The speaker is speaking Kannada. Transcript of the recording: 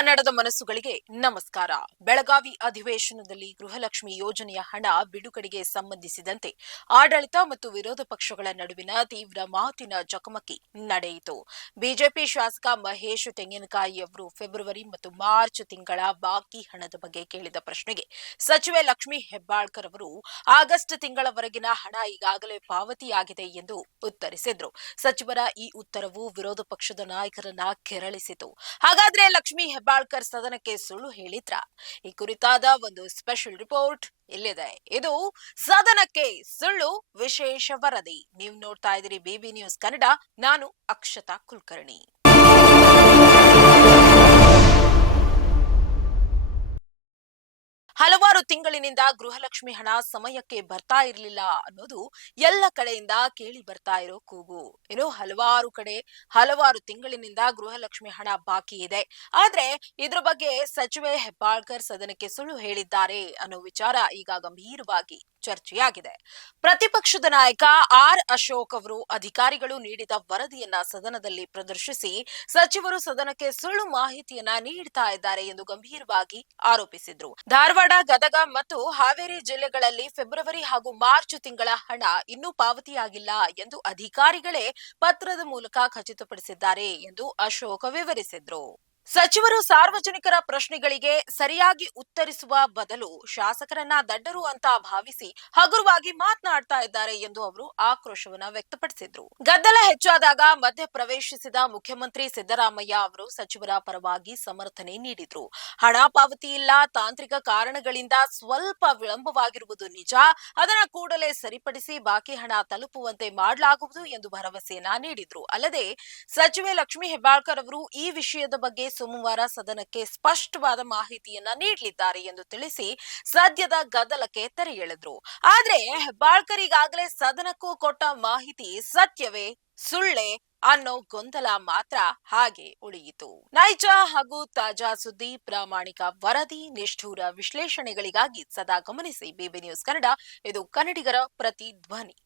ಕನ್ನಡದ ಮನಸ್ಸುಗಳಿಗೆ ನಮಸ್ಕಾರ. ಬೆಳಗಾವಿ ಅಧಿವೇಶನದಲ್ಲಿ ಗೃಹಲಕ್ಷ್ಮಿ ಯೋಜನೆಯ ಹಣ ಬಿಡುಗಡೆಗೆ ಸಂಬಂಧಿಸಿದಂತೆ ಆಡಳಿತ ಮತ್ತು ವಿರೋಧ ಪಕ್ಷಗಳ ನಡುವಿನ ತೀವ್ರ ಮಾತಿನ ಚಕಮಕಿ ನಡೆಯಿತು. ಬಿಜೆಪಿ ಶಾಸಕ ಮಹೇಶ್ ತೆಂಗಿನಕಾಯಿ ಅವರು ಫೆಬ್ರವರಿ ಮತ್ತು ಮಾರ್ಚ್ ತಿಂಗಳ ಬಾಕಿ ಹಣದ ಬಗ್ಗೆ ಕೇಳಿದ ಪ್ರಶ್ನೆಗೆ ಸಚಿವೆ ಲಕ್ಷ್ಮಿ ಹೆಬ್ಬಾಳ್ಕರ್ ಅವರು ಆಗಸ್ಟ್ ತಿಂಗಳವರೆಗಿನ ಹಣ ಈಗಾಗಲೇ ಪಾವತಿಯಾಗಿದೆ ಎಂದು ಉತ್ತರಿಸಿದ್ರು. ಸಚಿವರ ಈ ಉತ್ತರವು ವಿರೋಧ ಪಕ್ಷದ ನಾಯಕರನ್ನ ಕೆರಳಿಸಿತು. ಹಾಗಾದ್ರೆ ಲಕ್ಷ್ಮಿ ಹೆಬ್ಬಾಳ್ಕರ್ ಸದನಕ್ಕೆ ಸುಳ್ಳು ಹೇಳಿದ್ರ. ಈ ಕುರಿತಾದ ಒಂದು ಸ್ಪೆಷಲ್ ರಿಪೋರ್ಟ್ ಇಲ್ಲಿದೆ. ಇದು ಸದನಕ್ಕೆ ಸುಳ್ಳು ವಿಶೇಷ ವರದಿ. ನೀವು ನೋಡ್ತಾ ಇದ್ದೀರಿ ಬಿಬಿ ನ್ಯೂಸ್ ಕನ್ನಡ, ನಾನು ಅಕ್ಷತಾ ಕುಲಕರ್ಣಿ. ಹಲವಾರು ತಿಂಗಳಿನಿಂದ ಗೃಹಲಕ್ಷ್ಮಿ ಹಣ ಸಮಯಕ್ಕೆ ಬರ್ತಾ ಇರಲಿಲ್ಲ ಅನ್ನೋದು ಎಲ್ಲ ಕಡೆಯಿಂದ ಕೇಳಿ ಬರ್ತಾ ಇರೋ ಕೂಗು. ಏನೋ ಹಲವಾರು ಕಡೆ, ಹಲವಾರು ತಿಂಗಳಿನಿಂದ ಗೃಹಲಕ್ಷ್ಮಿ ಹಣ ಬಾಕಿ ಇದೆ. ಆದ್ರೆ ಇದ್ರ ಬಗ್ಗೆ ಸಚಿವೆ ಹೆಬ್ಬಾಳ್ಕರ್ ಸದನಕ್ಕೆ ಸುಳ್ಳು ಹೇಳಿದ್ದಾರೆ ಅನ್ನೋ ವಿಚಾರ ಈಗ ಗಂಭೀರವಾಗಿ ಚರ್ಚೆಯಾಗಿದೆ. ಪ್ರತಿಪಕ್ಷದ ನಾಯಕ ಆರ್ ಅಶೋಕ್ ಅವರು ಅಧಿಕಾರಿಗಳು ನೀಡಿದ ವರದಿಯನ್ನ ಸದನದಲ್ಲಿ ಪ್ರದರ್ಶಿಸಿ, ಸಚಿವರು ಸದನಕ್ಕೆ ಸುಳ್ಳು ಮಾಹಿತಿಯನ್ನ ನೀಡ್ತಾ ಇದ್ದಾರೆ ಎಂದು ಗಂಭೀರವಾಗಿ ಆರೋಪಿಸಿದ್ರು. ಧಾರವಾಡ, ಗದಗ ಮತ್ತು ಹಾವೇರಿ ಜಿಲ್ಲೆಗಳಲ್ಲಿ ಫೆಬ್ರವರಿ ಹಾಗೂ ಮಾರ್ಚ್ ತಿಂಗಳ ಹಣ ಇನ್ನೂ ಪಾವತಿಯಾಗಿಲ್ಲ ಎಂದು ಅಧಿಕಾರಿಗಳೇ ಪತ್ರದ ಮೂಲಕ ಖಚಿತಪಡಿಸಿದ್ದಾರೆ ಎಂದು ಅಶೋಕ್ ವಿವರಿಸಿದ್ರು. ಸಚಿವರು ಸಾರ್ವಜನಿಕರ ಪ್ರಶ್ನೆಗಳಿಗೆ ಸರಿಯಾಗಿ ಉತ್ತರಿಸುವ ಬದಲು ಶಾಸಕರನ್ನ ದಡ್ಡರು ಅಂತ ಭಾವಿಸಿ ಹಗುರವಾಗಿ ಮಾತನಾಡ್ತಾ ಇದ್ದಾರೆ ಎಂದು ಅವರು ಆಕ್ರೋಶವನ್ನ ವ್ಯಕ್ತಪಡಿಸಿದ್ರು. ಗದ್ದಲ ಹೆಚ್ಚಾದಾಗ ಮಧ್ಯ ಪ್ರವೇಶಿಸಿದ ಮುಖ್ಯಮಂತ್ರಿ ಸಿದ್ದರಾಮಯ್ಯ ಅವರು ಸಚಿವರ ಪರವಾಗಿ ಸಮರ್ಥನೆ ನೀಡಿದ್ರು. ಹಣ ಪಾವತಿ ಇಲ್ಲ, ತಾಂತ್ರಿಕ ಕಾರಣಗಳಿಂದ ಸ್ವಲ್ಪ ವಿಳಂಬವಾಗಿರುವುದು ನಿಜ. ಅದನ್ನ ಕೂಡಲೇ ಸರಿಪಡಿಸಿ ಬಾಕಿ ಹಣ ತಲುಪುವಂತೆ ಮಾಡಲಾಗುವುದು ಎಂದು ಭರವಸೆಯನ್ನ ನೀಡಿದ್ರು. ಅಲ್ಲದೆ ಸಚಿವೆ ಲಕ್ಷ್ಮಿ ಹೆಬ್ಬಾಳ್ಕರ್ ಅವರು ಈ ವಿಷಯದ ಬಗ್ಗೆ ಸೋಮವಾರ ಸದನಕ್ಕೆ ಸ್ಪಷ್ಟವಾದ ಮಾಹಿತಿಯನ್ನ ನೀಡಲಿದ್ದಾರೆ ಎಂದು ತಿಳಿಸಿ ಸದ್ಯದ ಗದ್ದಲಕ್ಕೆ ತೆರೆ ಎಳೆದ್ರು. ಆದ್ರೆ ಬಾಳ್ಕರಿಗಾಗಲೇ ಸದನಕ್ಕೂ ಕೊಟ್ಟ ಮಾಹಿತಿ ಸತ್ಯವೇ, ಸುಳ್ಳೆ ಅನ್ನೋ ಗೊಂದಲ ಮಾತ್ರ ಹಾಗೆ ಉಳಿಯಿತು. ನೈಜ ಹಾಗೂ ತಾಜಾ ಸುದ್ದಿ, ಪ್ರಾಮಾಣಿಕ ವರದಿ, ನಿಷ್ಠೂರ ವಿಶ್ಲೇಷಣೆಗಳಿಗಾಗಿ ಸದಾ ಗಮನಿಸಿ, ಬಿಬಿ ನ್ಯೂಸ್ ಕನ್ನಡ, ಇದು ಕನ್ನಡಿಗರ ಪ್ರತಿ ಧ್ವನಿ